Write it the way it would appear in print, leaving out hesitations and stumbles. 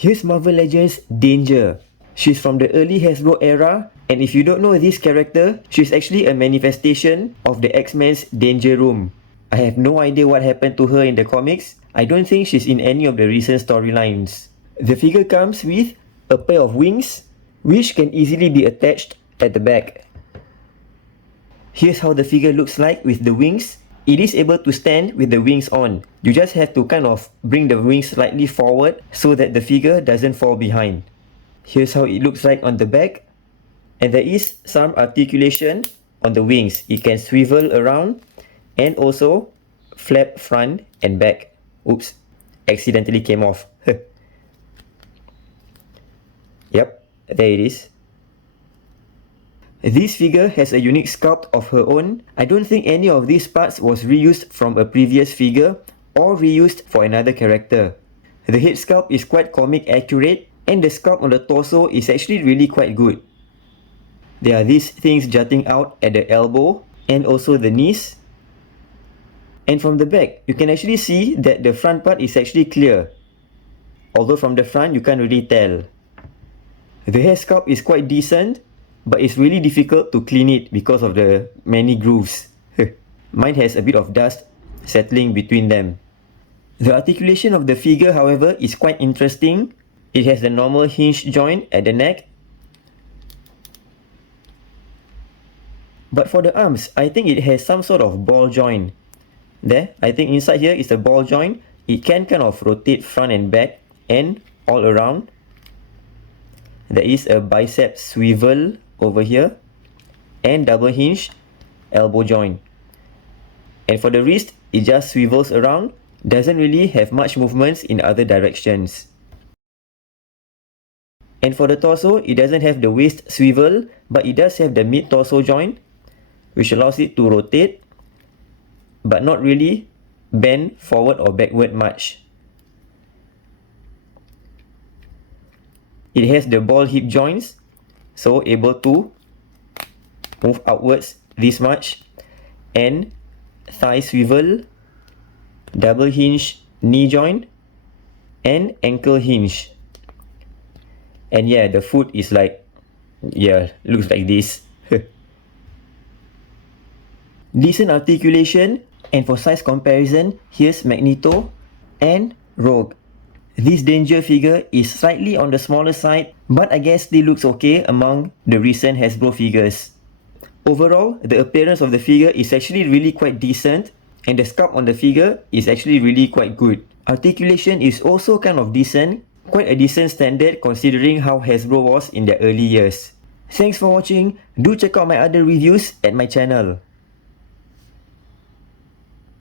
Here's Marvel Legends Danger. She's from the early Hasbro era, and if you don't know this character, she's actually a manifestation of the X-Men's Danger Room. I have no idea what happened to her in the comics. I don't think she's in any of the recent storylines. The figure comes with a pair of wings, which can easily be attached at the back. Here's how the figure looks like with the wings. It is able to stand with the wings on. You just have to kind of bring the wings slightly forward so that the figure doesn't fall behind. Here's how it looks like on the back. And there is some articulation on the wings. It can swivel around and also flap front and back. Oops, accidentally came off. Yep, there it is. This figure has a unique sculpt of her own. I don't think any of these parts was reused from a previous figure or reused for another character. The head sculpt is quite comic accurate, and the sculpt on the torso is actually really quite good. There are these things jutting out at the elbow and also the knees. And from the back, you can actually see that the front part is actually clear. Although from the front, you can't really tell. The hair sculpt is quite decent, but it's really difficult to clean it because of the many grooves. Mine has a bit of dust settling between them. The articulation of the figure, however, is quite interesting. It has the normal hinge joint at the neck. But for the arms, I think it has some sort of ball joint. There, I think inside here is a ball joint. It can kind of rotate front and back and all around. There is a bicep swivel over here and double hinge elbow joint. And for the wrist, it just swivels around, doesn't really have much movements in other directions. And for the torso, it doesn't have the waist swivel, but it does have the mid-torso joint, which allows it to rotate, but not really bend forward or backward much. It has the ball hip joints, so able to move outwards this much, and thigh swivel, double hinge knee joint, and ankle hinge. And yeah, the foot is like, yeah, looks like this. Decent articulation, and for size comparison, here's Magneto and Rogue. This Danger figure is slightly on the smaller side, but I guess still looks okay among the recent Hasbro figures. Overall, the appearance of the figure is actually really quite decent, and the sculpt on the figure is actually really quite good. Articulation is also kind of decent, quite a decent standard considering how Hasbro was in their early years. Thanks for watching. Do check out my other reviews at my channel.